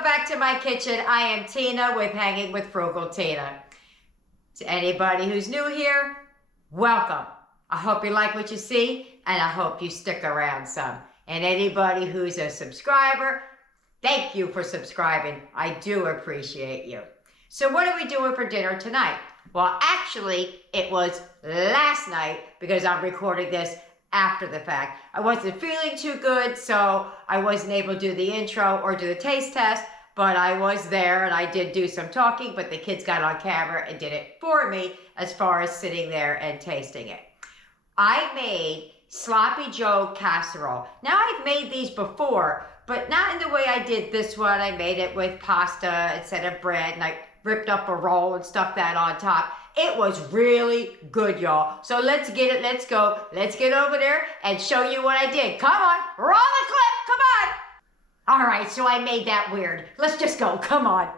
welcome back to my kitchen. I am Tina with Hanging with Frugal Tina. To anybody who's new here, welcome. I hope you like what you see, and I hope you stick around some. And anybody who's a subscriber, thank you for subscribing. I do appreciate you. So what are we doing for dinner tonight? Well, actually, it was last night because I'm recording this after the fact. I wasn't feeling too good, so I wasn't able to do the intro or do the taste test, but I was there and I did do some talking, but the kids got on camera and did it for me as far as sitting there and tasting it. I made Sloppy Joe casserole. Now, I've made these before, but not in the way I did this one. I made it with pasta instead of bread, and I ripped up a roll and stuck that on top. It was really good, y'all. So let's get it. Let's go. Let's get over there and show you what I did. Come on. Roll the clip. Come on. All right, so I made that weird. Let's just go. Come on.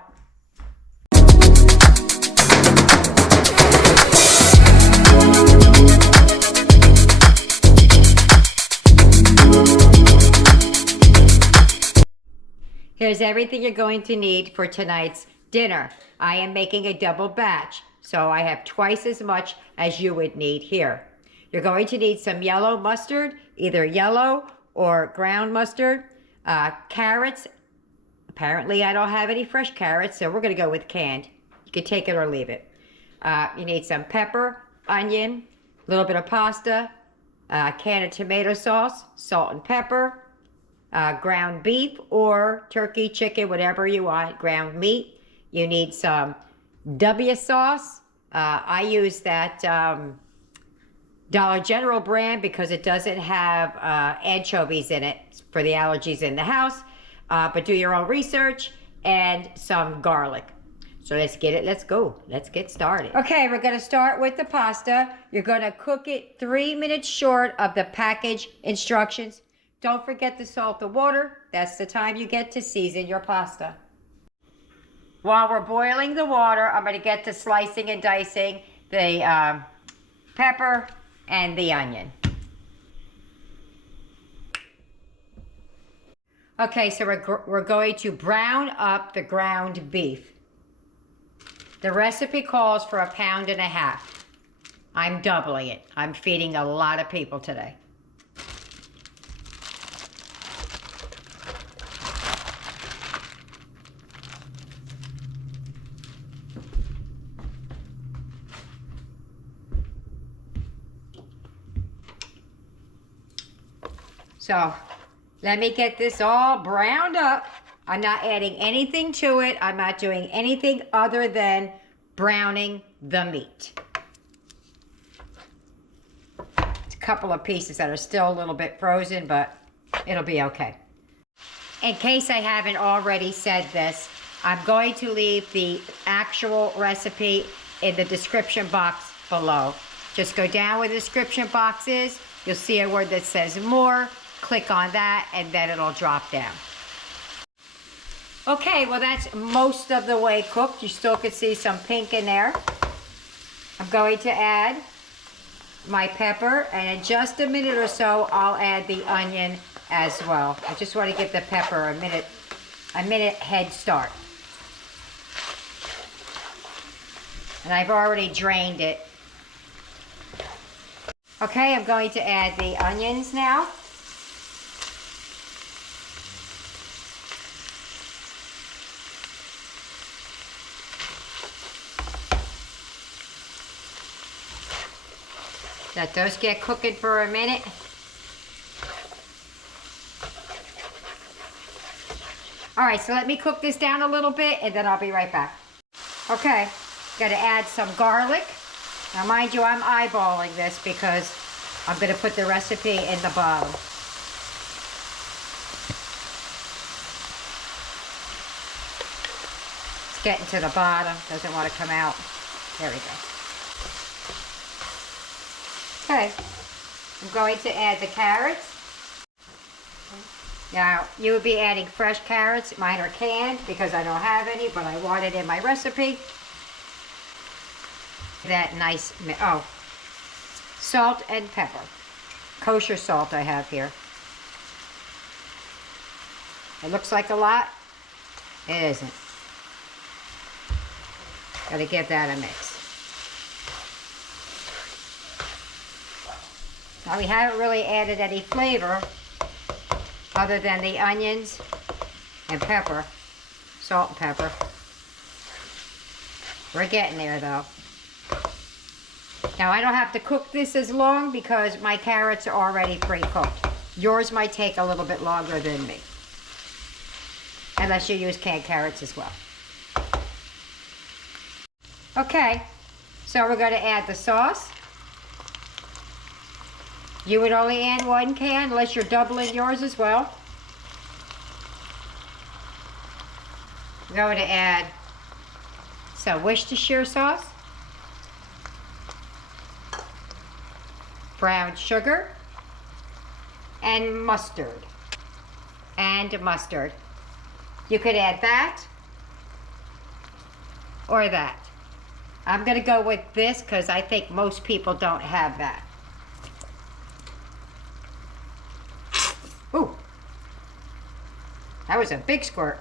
Here's everything you're going to need for tonight's dinner. I am making a double batch, so I have twice as much as you would need here. You're going to need some yellow mustard, either yellow or ground mustard, carrots. Apparently I don't have any fresh carrots, so we're going to go with canned. You can take it or leave it. You need some pepper, onion, a little bit of pasta, a can of tomato sauce, salt and pepper, ground beef or turkey, chicken, whatever you want, ground meat. You need some Tbs sauce. I use that Dollar General brand because it doesn't have anchovies in it for the allergies in the house. But do your own research, and some garlic. So let's get it. Let's go. Let's get started. Okay, we're going to start with the pasta. You're going to cook it 3 minutes short of the package instructions. Don't forget to salt the water. That's the time you get to season your pasta. While we're boiling the water, I'm going to get to slicing and dicing the pepper and the onion. Okay, so we're going to brown up the ground beef. The recipe calls for 1.5 pounds. I'm doubling it. I'm feeding a lot of people today. So let me get this all browned up. I'm not adding anything to it. I'm not doing anything other than browning the meat. It's a couple of pieces that are still a little bit frozen, but it'll be okay. In case I haven't already said this, I'm going to leave the actual recipe in the description box below. Just go down where the description box is. You'll see a word that says more. Click on that, and then it'll drop down. Okay, well, that's most of the way cooked. You still can see some pink in there. I'm going to add my pepper, and in just a minute or so, I'll add the onion as well. I just want to give the pepper a minute head start. And I've already drained it. Okay, I'm going to add the onions now. Let those get cooking for a minute. All right, so let me cook this down a little bit, and then I'll be right back. Okay, got to add some garlic. Now, mind you, I'm eyeballing this because I'm going to put the recipe in the bottom. It's getting to the bottom. Doesn't want to come out. There we go. Okay, I'm going to add the carrots. Now, you would be adding fresh carrots. Mine are canned because I don't have any, but I want it in my recipe. That nice, salt and pepper. Kosher salt I have here. It looks like a lot. It isn't. Gotta give that a mix. Now we haven't really added any flavor other than the onions and pepper, salt and pepper. We're getting there though. Now I don't have to cook this as long because my carrots are already pre-cooked. Yours might take a little bit longer than me. Unless you use canned carrots as well. Okay, so we're going to add the sauce. You would only add 1 can unless you're doubling yours as well. We're going to add some Worcestershire sauce, brown sugar, and mustard. You could add that or that. I'm going to go with this because I think most people don't have that. Ooh, that was a big squirt.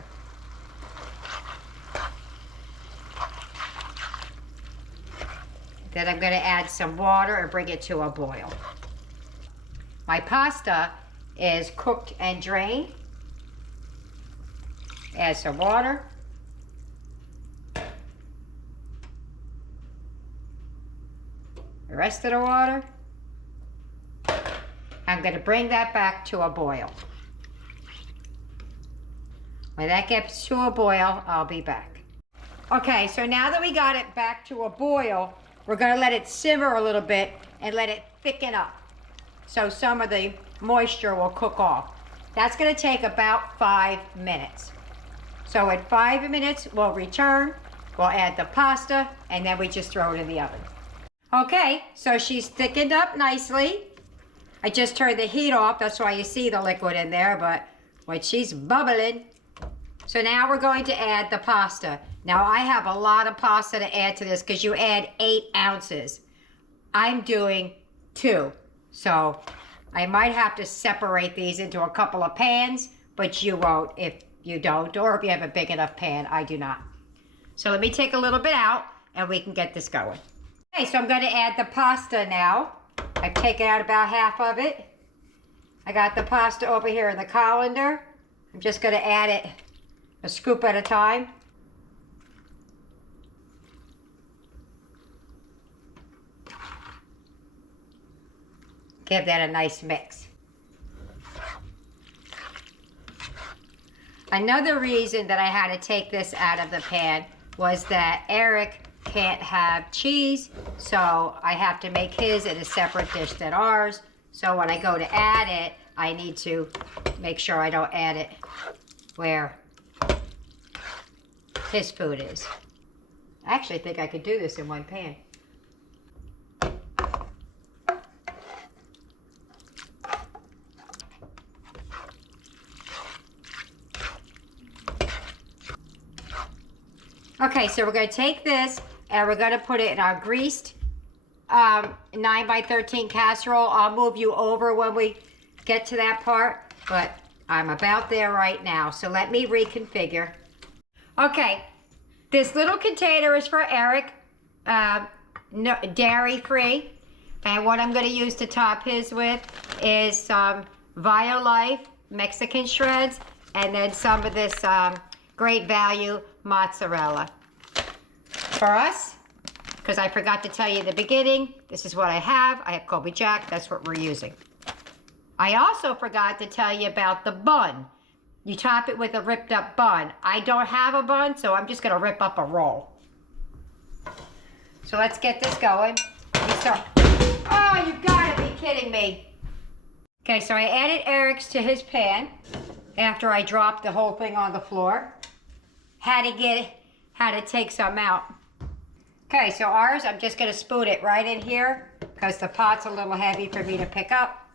Then I'm going to add some water and bring it to a boil. My pasta is cooked and drained. Add some water. The rest of the water. I'm going to bring that back to a boil. When that gets to a boil, I'll be back. Okay, so now that we got it back to a boil, we're going to let it simmer a little bit and let it thicken up so some of the moisture will cook off. That's going to take about 5 minutes. So at 5 minutes, we'll return, we'll add the pasta, and then we just throw it in the oven. Okay, so she's thickened up nicely. I just turned the heat off, that's why you see the liquid in there, but when she's bubbling. So now we're going to add the pasta. Now I have a lot of pasta to add to this because you add 8 ounces. I'm doing 2. So I might have to separate these into a couple of pans, but you won't if you don't, or if you have a big enough pan. I do not. So let me take a little bit out and we can get this going. Okay, so I'm going to add the pasta now. I've taken out about half of it. I got the pasta over here in the colander. I'm just going to add it a scoop at a time. Give that a nice mix. Another reason that I had to take this out of the pan was that Eric can't have cheese, so I have to make his in a separate dish than ours. So when I go to add it, I need to make sure I don't add it where his food is. I actually think I could do this in one pan. Okay, so we're going to take this and we're going to put it in our greased 9x13 casserole. I'll move you over when we get to that part, but I'm about there right now. So let me reconfigure. Okay, this little container is for Eric, no, dairy-free. And what I'm going to use to top his with is some Violife Mexican shreds and then some of this Great Value mozzarella. For us, because I forgot to tell you in the beginning, this is what I have. I have Colby Jack. That's what we're using. I also forgot to tell you about the bun. You top it with a ripped up bun. I don't have a bun, so I'm just going to rip up a roll. So let's get this going. Oh, you've got to be kidding me. Okay, so I added Eric's to his pan after I dropped the whole thing on the floor. Had to take some out. Okay, so ours, I'm just going to spoon it right in here because the pot's a little heavy for me to pick up.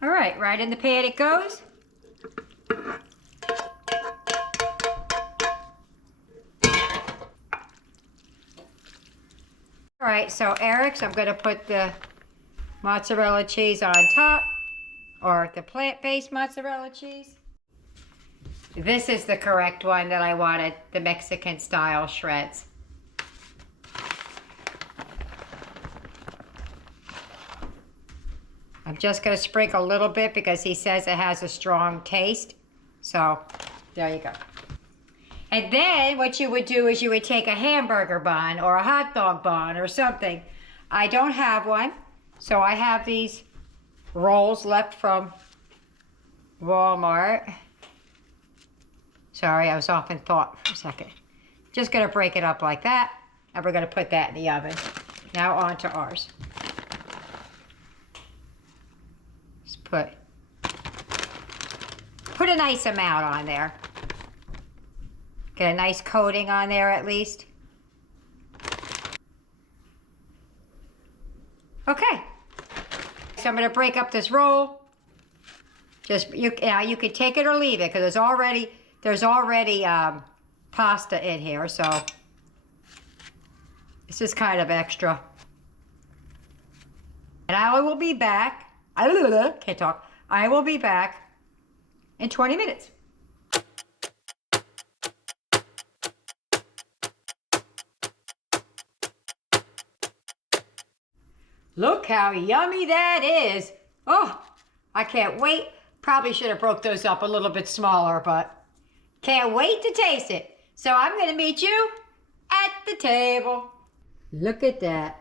All right in the pan it goes. All right, so Eric's, I'm going to put the mozzarella cheese on top, or the plant-based mozzarella cheese. This is the correct one that I wanted, the Mexican style shreds. I'm just going to sprinkle a little bit because he says it has a strong taste. So, there you go. And then what you would do is you would take a hamburger bun or a hot dog bun or something. I don't have one, so I have these rolls left from Walmart. Sorry, I was off in thought for a second. Just going to break it up like that, and we're going to put that in the oven. Now on to ours. Just put a nice amount on there. Get a nice coating on there at least. Okay. So I'm going to break up this roll. Just you could take it or leave it because there's already pasta in here, so this is kind of extra. And I will be back. Can't talk. I will be back in 20 minutes. Look how yummy that is. Oh, I can't wait. Probably should have broke those up a little bit smaller, but can't wait to taste it. So I'm going to meet you at the table. Look at that.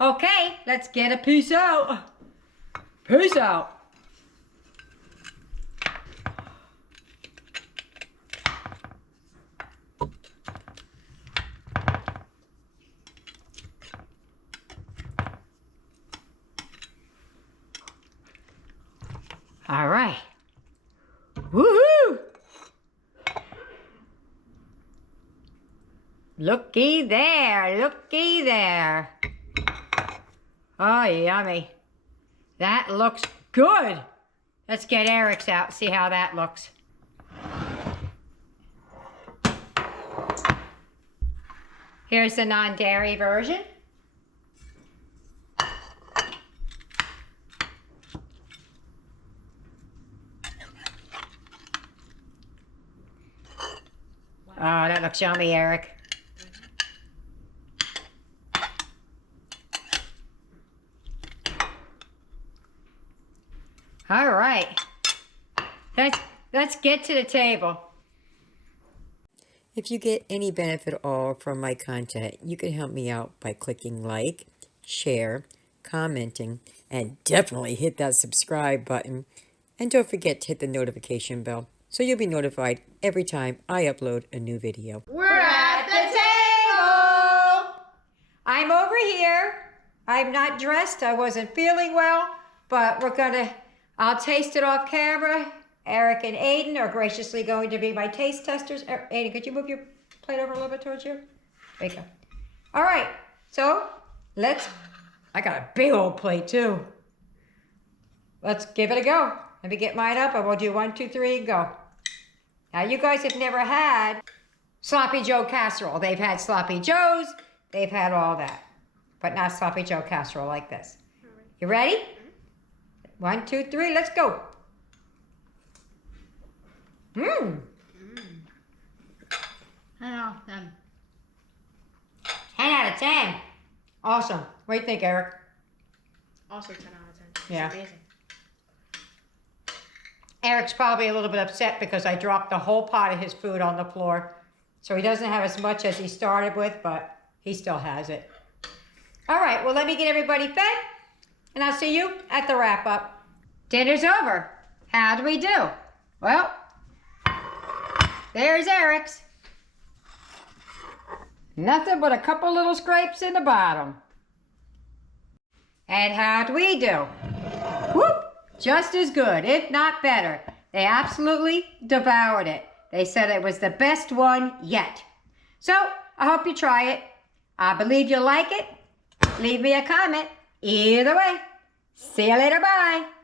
Okay, let's get a piece out. Peace out. All right. Woohoo! Looky there, looky there. Oh, yummy. That looks good. Let's get Eric's out, see how that looks. Here's the non-dairy version. Oh, that looks yummy, Eric. All right, let's get to the table. If you get any benefit at all from my content, you can help me out by clicking like, share, commenting, and definitely hit that subscribe button. And don't forget to hit the notification bell so you'll be notified every time I upload a new video. We're at the table. I'm over here. I'm not dressed. I wasn't feeling well, but I'll taste it off camera. Eric and Aiden are graciously going to be my taste testers. Aiden, could you move your plate over a little bit towards you? There you go. All right, so I got a big old plate too. Let's give it a go. Let me get mine up and we'll do 1, 2, 3 and go. Now you guys have never had Sloppy Joe casserole. They've had Sloppy Joes, they've had all that, but not Sloppy Joe casserole like this. You ready? 1, 2, 3, let's go. Mmm. 10 out of 10. 10 out of 10. Awesome. What do you think, Eric? Also 10 out of 10. It's Yeah. amazing. Eric's probably a little bit upset because I dropped the whole pot of his food on the floor. So he doesn't have as much as he started with, but he still has it. All right, well, let me get everybody fed, and I'll see you at the wrap-up. Dinner's over. How do we do? Well, there's Eric's. Nothing but a couple little scrapes in the bottom. And how'd we do? Whoop! Just as good, if not better. They absolutely devoured it. They said it was the best one yet. So, I hope you try it. I believe you'll like it. Leave me a comment. Either way, see you later. Bye.